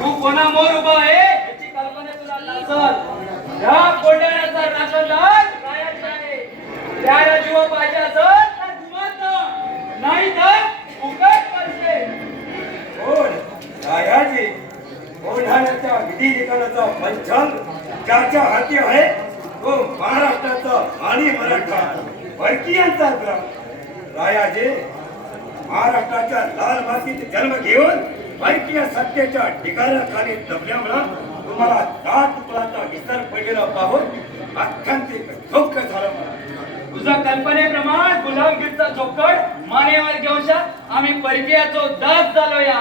तू कोणामोर उभा आहे याची कल्पना तुला नसल. या कोंढाण्याचा राखणदार रायाचा आहे. त्याला जीव पाहिजे असत तर गुमानत, नाही तर फुकट पडते. कोण रायाजी कोंढाण्याच्या विधी निकालाचा पंचांग ज्याच्या हाती आहे तो महाराष्ट्राचा आणि मराठा परकीयांचा ग्राम. रायाजी महाराष्ट्राच्या लाल मातीत जन्म घेऊन परकीय सत्तेच्या ढिगाऱ्याखाली दबल्यामुळे तुम्हाला 10 तुकड्याचा विस्तार पडलेला पाहून अत्यंतिक दुःख झालं. तुझा कल्पनेप्रमाणे गुलामगिरीचा चोकड मानेवर घेऊन आम्ही परकीयाचो दास झालो. या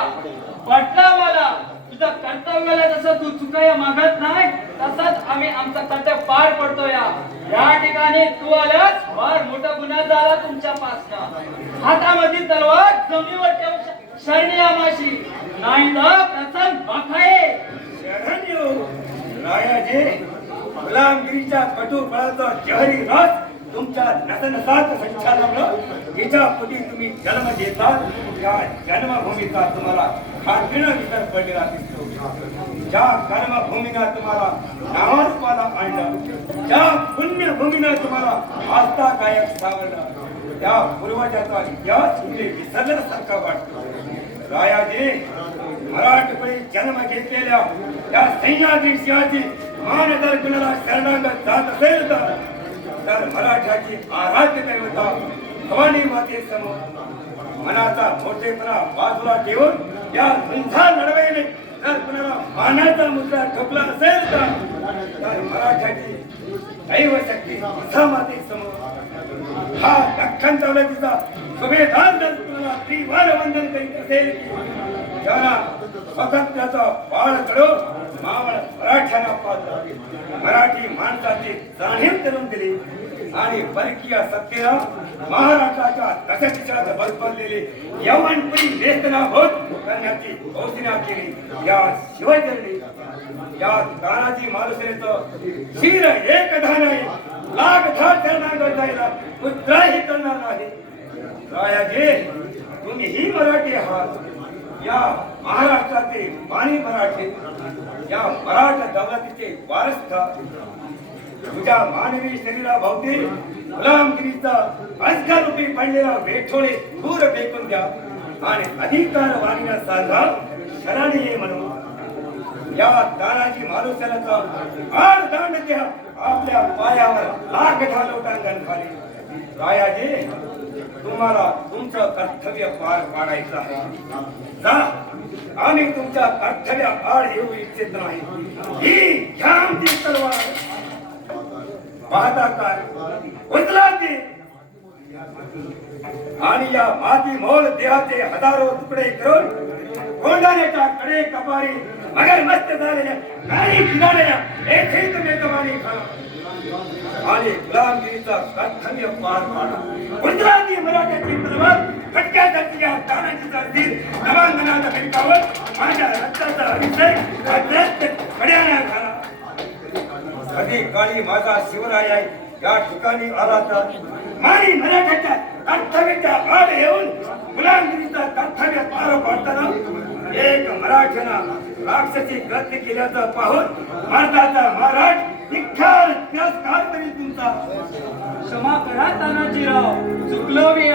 वाटला मला तुझ्या कर्तव्याला जसं तू चुकाया मागत नाही तसंच आम्ही आमचं कर्तव्य पार पडतो. या ठिकाणी तू आलास फार मोठा गुन्हा झाला तुमच्या पासना. हातामध्ये तलवार जमिनीवर ठेवून शरणी आमाशी नाही तर प्रसन्न बखाये. रायाजी गुलामगिरीच्या कटू बळाचा जहरी रस तुमच्या नसनसात संचालनामुळे तिच्या पोटी तुम्ही जन्म घेता. त्या जन्मभूमीचा तुम्हाला खात्रीनं विसर पडलेला दिसतो. ज्या कर्मभूमीनं तुम्हाला नावारूपाला आणलं, ज्या पुण्यभूमीनं तुम्हाला आस्थादायक सावरलं, त्या पूर्वजाचा इतिहास तुम्ही विसरल्यासारखा वाटतो. रायाजी मराठपणी जन्म घेतलेल्या त्या सह्याद्री सिंहाची मान जर कुणाला शरणागत जात असेल तर मराठ्याची आराध्य दैवता भवानी मातेसमोर मनाचा मोठेपणा बाजूला ठेवून या झुंजार लढवईने जर कुणाला मानाचा मुद्दा ठोकला असेल तर मराठ्याची दैवशक्ती मातेसमोर हा दख्खन दौलतीचा सुभेदार जर कुणाला त्रिवार वंदन करीत असेल त्याला स्वातंत्र्याचा बाळ चढो मावळ मराठ्याला पाहतो. मराठी माणसाची जाणीव करून दिली आणि परकीय सत्तेला महाराष्ट्राच्या दशदिशात बसवलेली यवनपुरी वेदना होत करण्याची घोषणा केली. या शिवचरणी या तानाजी मालुसरेचं शिर एक धानाई लाख धाड करणार जायला कुत्राही करणार नाही. रायाजी तुम्ही ही मराठी आहात. या महाराष्ट्राचे मानी मराठे, या मराठा दौलतीचे वारसदार. तुझ्या मानवी शरीराभोवती गुलामगिरीचा अजगररूपी पडलेला वेठोळे दूर फेकून द्या आणि अधिकार वाणीला साधा शरणी म्हणून या तानाजी मालुसऱ्याचा आडदांड द्या आपल्या पायावर लाख घालोटांगण खाली. रायाजी तुम्हाला तुमचं कर्तव्य पार पाडायचं आहे. जा आम्ही तुमच्या कर्तव्य आड येऊ इच्छित नाही. ही घ्या आमची तलवार. पाहता काय उचला ती आणि या माती मोल देहाचे हजारो तुकडे करून कोंढाण्याच्या कडे कपारी मगर मस्त झालेल्या नाही किनाऱ्या येथे तुम्ही कमानी खा आणि गुलामगिरीचा कर्तव्य पार पाडा. उचला ती मराठ्याची तलवार. फटक्या धरतीच्या तानाजीचा तीर नवांगणाच्या भिंतावर माझ्या रक्ताचा विषय कड्याने घाला. कधी काळी माझा शिवराय या ठिकाणी आला तर मारी मराठ्याच्या कर्तव्याच्या आड येऊन गुलामगिरीचा कर्तव्य पार पाडताना एक मराठ्यानं राक्षसी कृत्य केल्याचं पाहून भारताचा महाराज निखार तिरस्कार करील तुमचा. क्षमा करा तानाजीराव, चुकलो मी.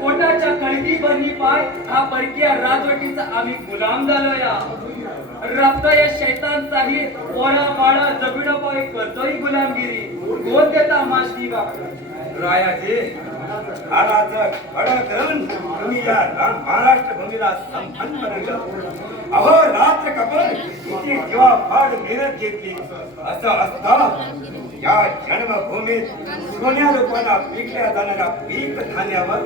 पोटाच्या कळगी बनी पाय हा परकीय राजवटीचा आम्ही गुलाम झालो. या रक्त या शैतानचाही पोळा पाळा जबिडा पाय करतोय गुलामगिरी. कोण देता माशी बाप. रायाजी हाडाचं खडं करून तुम्ही या महाराष्ट्र भूमीला संपन्न बनवलं. अहो रात्र कपल किती जेव्हा फाड मेहनत घेतली असं असता या जन्मभूमीत सोन्या रूपाला विकल्या जाणाऱ्या पीक धान्यावर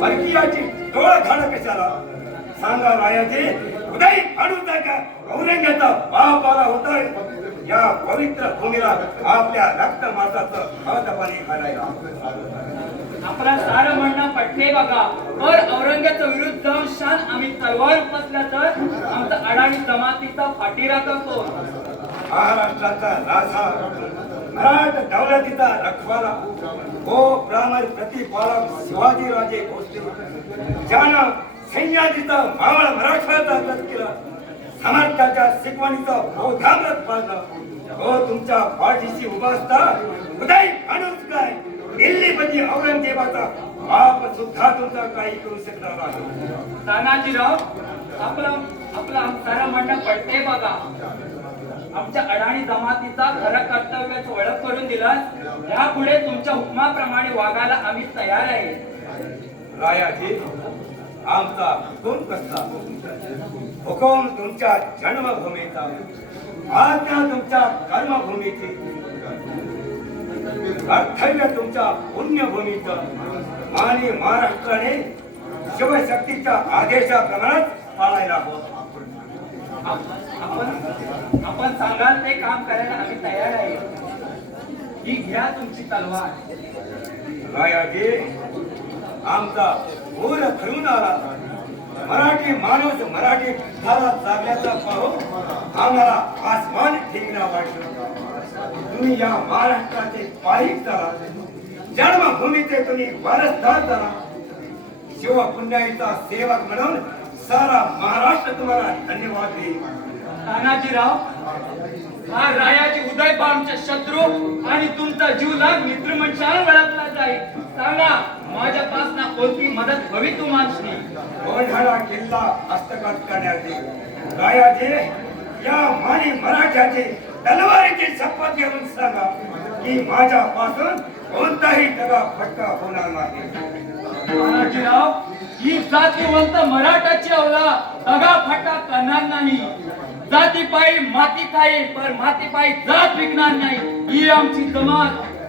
परकीयाची डोळधाड कशाला. सांगा रायाजी उदय फाडूचा का औरंग्याचा बाप आला होता या पवित्र भूमीला आपल्या रक्त माताचं हळदपाणी घालायला. आपला सारं म्हणणं पटले बघा. तर औरंग्याच्या विरुद्ध जाऊन शान आम्ही तलवार उपसल्या तर आमचा अडाणी जमातीचा पाठीराखा कोण. महाराष्ट्राचा राजा मराठा दौलतीचा रखवाला हो प्रामाणिक प्रतिपालक शिवाजीराजे भोसले ज्यानं सह्याद्रीचा मावळ मराठ्याचा वध केला. समर्थाच्या शिकवणीचं बोधामृत पाळणं हो तुमच्या पाठीशी उभा असता उदय माणूस काय दिल्लीपती औरंगजेबाचा बाप सुद्धा तुमचा काही करू शकणार नाही. तानाजीराव आपला सारा म्हणणं पडते बघा. आमच्या अडाणी जमातीचा खरं कर्तव्याची ओळख करून दिलास यापुढे तुमच्या हुकमाप्रमाणे वागायला आम्ही तयार आहे. रायाजी आमचा हुकूम कसला हुकूम तुमच्या जन्मभूमीचा आज्ञा तुमच्या कर्मभूमीची कर्तव्य तुमच्या पुण्यभूमीचं आणि महाराष्ट्राने शिवशक्तीच्या आदेशाप्रमाणे पाळायला हवं. आपण सांगाल ते काम करायला आम्ही तयार आहे. ही घ्या तुमची तलवार. रायाजी आमचा पूर फिरून आला मराठी माणूस मराठी घरात जागल्याचा पाहून आम्हाला आसमान ठेवला वाटलं. तुम्ही या महाराष्ट्राचे पाईक झाला जन्मभूमीचे तुम्ही वारसदार झाला. शिवपुण्याईचा सेवक म्हणून सारा महाराष्ट्र तुम्हाला धन्यवाद देईल. तानाजीराव हा रायाजी उदयबा आमचे शत्रू आणि तुमचा जीव लाग मित्रमंडळाला वळखला जाईल. सांगा माझ्यापासून कोणती मदत हवी तुम्हाला. गोंधळा किल्ला हस्तगत करण्यात येईल. रायाजी या मानी मराठ्याचे तलवारीची शपथ घेऊन सांगा की माझ्यापासून कोणताही दगा फटका होणार नाही. तानाजीराव ही जातीवंत मराठाची अवला दगा फटका करणार नाही. जातीपायी माती खाईल पण मातीपायी जात विकणार नाही. ही आमची जमात